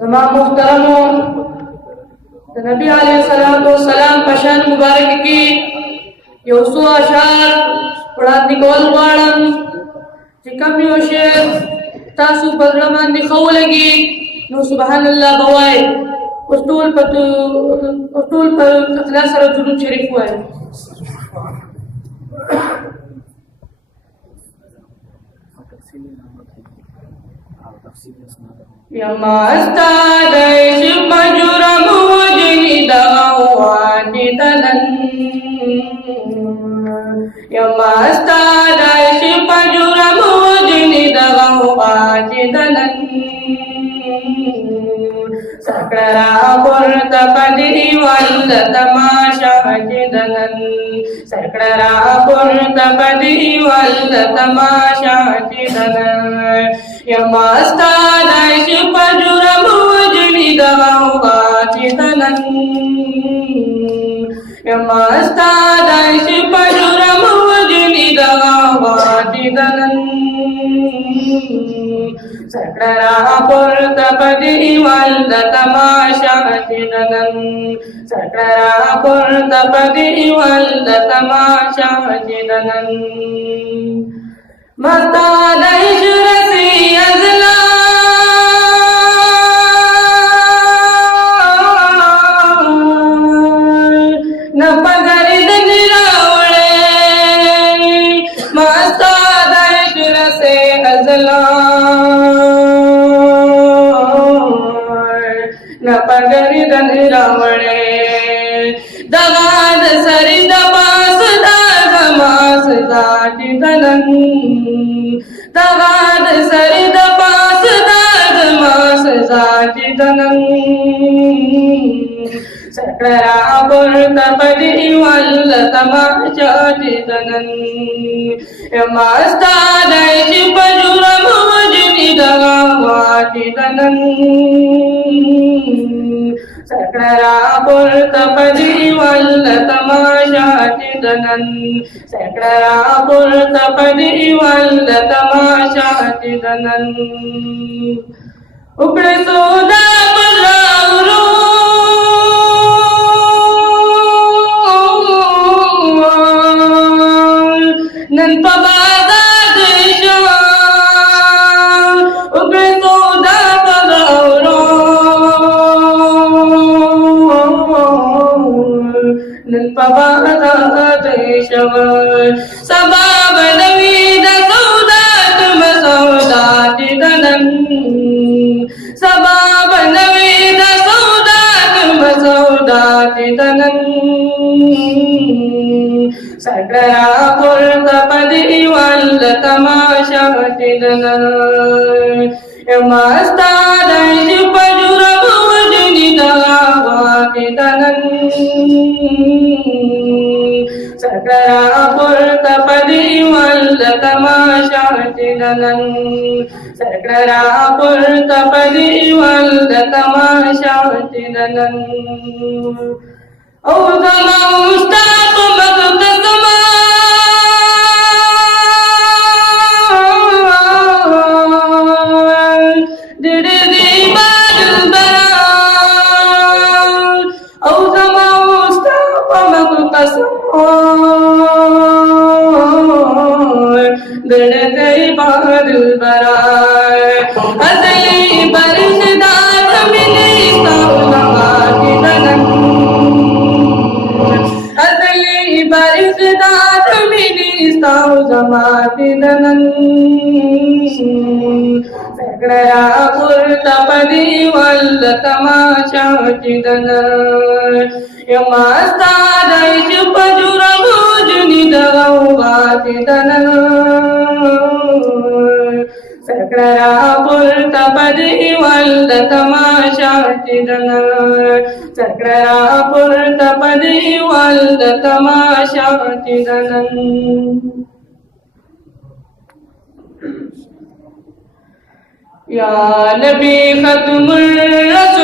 जमा मुहतरमो नबी अलैहिस्सलाम पशान मुबारक की योसो अशार पढ़ा निकोल वाड़न जिकम योशेर तासु बदलमान निखो लगी नो सुबहान अल्लाह बवाए उस्तूल पर अखलास और दुरूद शरीफ हुआ है। Yamastadaish majuramu jinidawani dalan Yamastadaish majuramu jinidawani dalan Sakara purta padi wal tamasha jidalan Sakara purta padi wal tamasha jidalan Yamastadaish majuramu jinidawani dalan Yamastadaish majuramu jinidawani dalan Sakara purta padi wal tamasha jidalan Sakara purta padi wal tamasha jidalan Mastadaish rasi azla na pagari danirawale Mastadaish rasi azla na pagari danirawale dagad sari dabas dagamas dati dalan dagad sari dabas dagamas dati dalan Sakara purta padi wal tamasha dalan Yamastadaish majuramu jinidawani dalan Sakara purta padi wal tamasha dalan Sakara purta padi wal tamasha dalan Upre soda palauru nan pabada desha Upre soda palauru nan pabada desha sabab navida saudat masaudat dalan sabab navida saudat masaudat dalan Sakara purta padi wal tamasha dalan Yamastadaish majuramu jinidawani dalan Sakara purta padi wal tamasha dalan Sakara purta padi wal tamasha dalan Oh zama ustaq maqtasama dide di badal bara Oh zama ustaq maqtasama dide di badal bara azli barisdat mili saudawati dalan Azli barisdat mili saudawati dalan Sakara purta padi wal tamasha dalan Yamastadaish majuramu jinidawani dalan Sakara purta padi wal tamasha dalan Sakara purta padi wal tamasha dalan Ya Nabi Khatmul Rasul